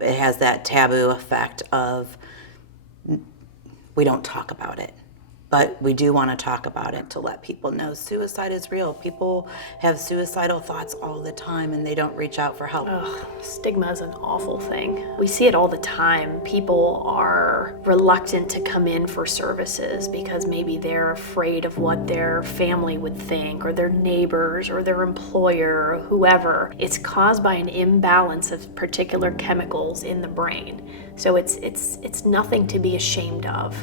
It has that taboo effect of we don't talk about it. But we do want to talk about it to let people know suicide is real. People have suicidal thoughts all the time and they don't reach out for help. Ugh, stigma is an awful thing. We see it all the time. People are reluctant to come in for services because maybe they're afraid of what their family would think, or their neighbors, or their employer, or whoever. It's caused by an imbalance of particular chemicals in the brain. So it's nothing to be ashamed of.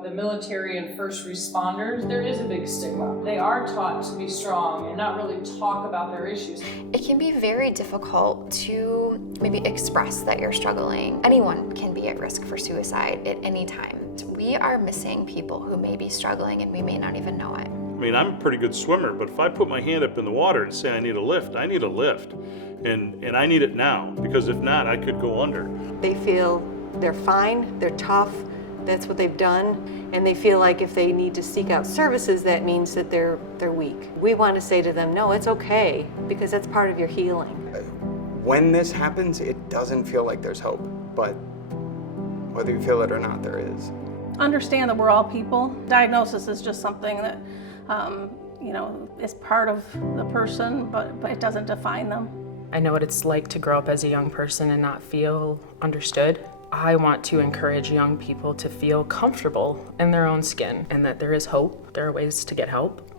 The military and first responders, there is a big stigma. They are taught to be strong and not really talk about their issues. It can be very difficult to maybe express that you're struggling. Anyone can be at risk for suicide at any time. We are missing people who may be struggling and we may not even know it. I mean, I'm a pretty good swimmer, but if I put my hand up in the water and say I need a lift, I need a lift. And I need it now, because if not, I could go under. They feel they're fine, they're tough, that's what they've done, and they feel like if they need to seek out services, that means that they're weak. We want to say to them, no, it's okay, because that's part of your healing. When this happens, it doesn't feel like there's hope, but whether you feel it or not, there is. Understand that we're all people. Diagnosis is just something that, is part of the person, but it doesn't define them. I know what it's like to grow up as a young person and not feel understood. I want to encourage young people to feel comfortable in their own skin and that there is hope. There are ways to get help.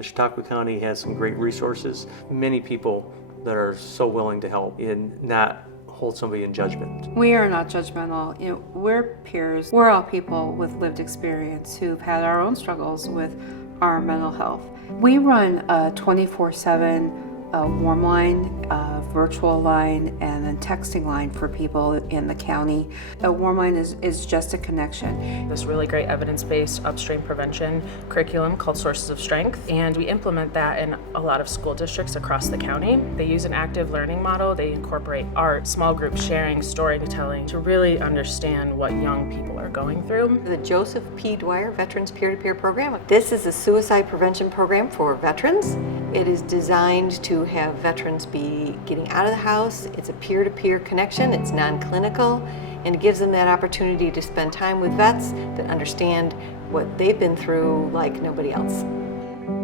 Chautauqua County has some great resources. Many people that are so willing to help and not hold somebody in judgment. We are not judgmental. We're peers. We're all people with lived experience who've had our own struggles with our mental health. We run a 24/7 warm line, a virtual line, and a texting line for people in the county. A warm line is just a connection. This really great evidence-based upstream prevention curriculum called Sources of Strength, and we implement that in a lot of school districts across the county. They use an active learning model. They incorporate art, small group sharing, storytelling to really understand what young people are going through. The Joseph P. Dwyer Veterans Peer-to-Peer Program. This is a suicide prevention program for veterans. It is designed to have veterans be getting out of the house. It's a peer-to-peer connection. It's non-clinical, and it gives them that opportunity to spend time with vets that understand what they've been through like nobody else.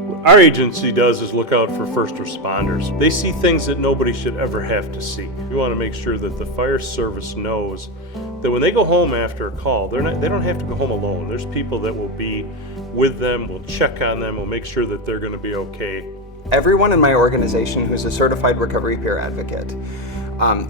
What our agency does is look out for first responders. They see things that nobody should ever have to see. We want to make sure that the fire service knows that when they go home after a call, they don't have to go home alone. There's people that will be with them, will check on them, will make sure that they're going to be okay. Everyone in my organization who's a certified recovery peer advocate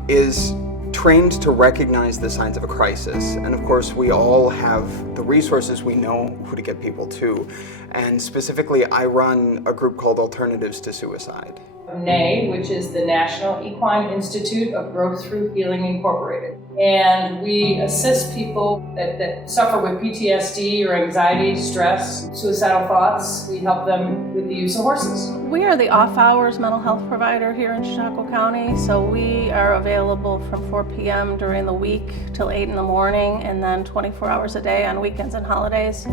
is trained to recognize the signs of a crisis. And of course, we all have the resources, we know who to get people to. And specifically, I run a group called Alternatives to Suicide. NAE, which is the National Equine Institute of Growth Through Healing Incorporated. And we assist people that suffer with PTSD or anxiety, stress, suicidal thoughts. We help them with the use of horses. We are the off-hours mental health provider here in Chautauqua County, so we are available from 4 p.m. during the week till 8 in the morning, and then 24 hours a day on weekends and holidays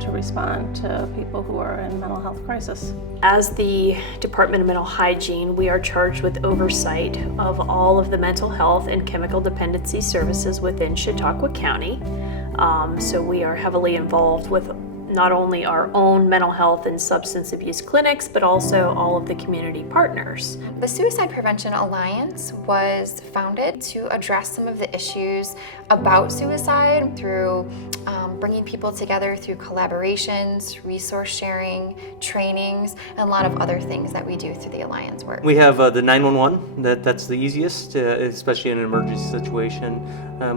to respond to people who are in mental health crisis. As the Department of Mental Hygiene, we are charged with oversight of all of the mental health and chemical dependency services within Chautauqua County. So we are heavily involved with not only our own mental health and substance abuse clinics, but also all of the community partners. The Suicide Prevention Alliance was founded to address some of the issues about suicide through bringing people together through collaborations, resource sharing, trainings, and a lot of other things that we do through the Alliance work. We have the 911, that's the easiest, especially in an emergency situation.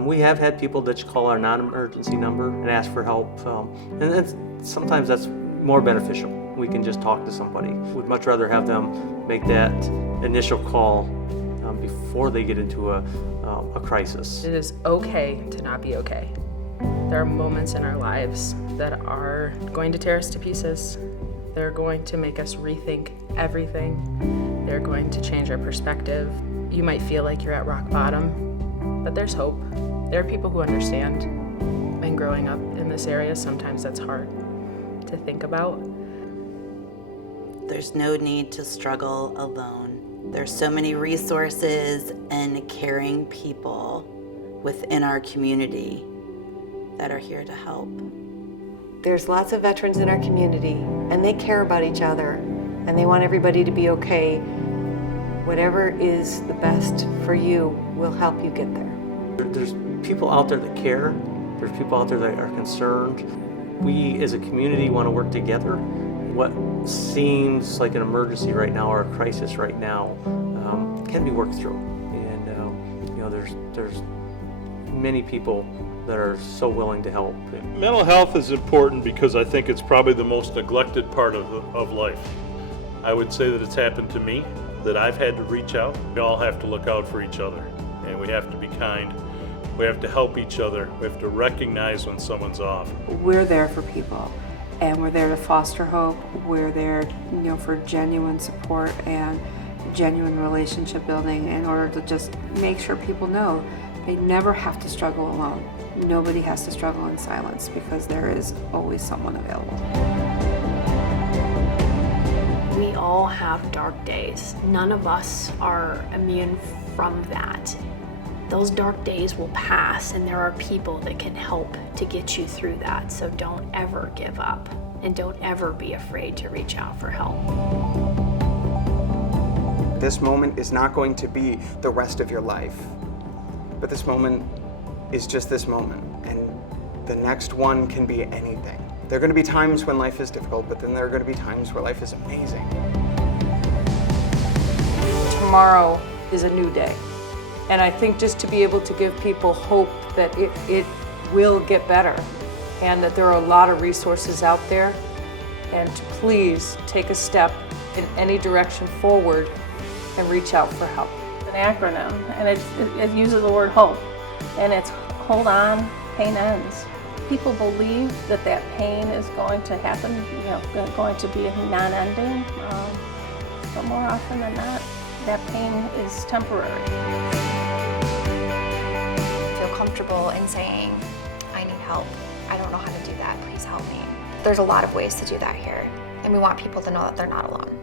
We have had people that call our non-emergency number and ask for help, and sometimes that's more beneficial. We can just talk to somebody. We'd much rather have them make that initial call before they get into a crisis. It is okay to not be okay. There are moments in our lives that are going to tear us to pieces. They're going to make us rethink everything. They're going to change our perspective. You might feel like you're at rock bottom, but there's hope. There are people who understand. And growing up in this area, sometimes that's hard to think about. There's no need to struggle alone. There's so many resources and caring people within our community that are here to help. There's lots of veterans in our community, and they care about each other, and they want everybody to be okay. Whatever is the best for you will help you get there. There's people out there that care. There's people out there that are concerned. We as a community want to work together. What seems like an emergency right now or a crisis right now can be worked through. And there's many people that are so willing to help. Mental health is important because I think it's probably the most neglected part of life. I would say that it's happened to me, that I've had to reach out. We all have to look out for each other, and we have to be kind. We have to help each other. We have to recognize when someone's off. We're there for people, and we're there to foster hope. We're there, for genuine support and genuine relationship building in order to just make sure people know they never have to struggle alone. Nobody has to struggle in silence because there is always someone available. We all have dark days. None of us are immune from that. Those dark days will pass, and there are people that can help to get you through that. So don't ever give up, and don't ever be afraid to reach out for help. This moment is not going to be the rest of your life, but this moment is just this moment, and the next one can be anything. There are going to be times when life is difficult, but then there are going to be times where life is amazing. Tomorrow is a new day. And I think just to be able to give people hope that it will get better and that there are a lot of resources out there, and to please take a step in any direction forward and reach out for help. It's an acronym, and it uses the word hope, and it's hold on, pain ends. People believe that pain is going to happen, going to be non-ending, but more often than not, that pain is temporary. Feel comfortable in saying, I need help. I don't know how to do that. Please help me. There's a lot of ways to do that here, and we want people to know that they're not alone.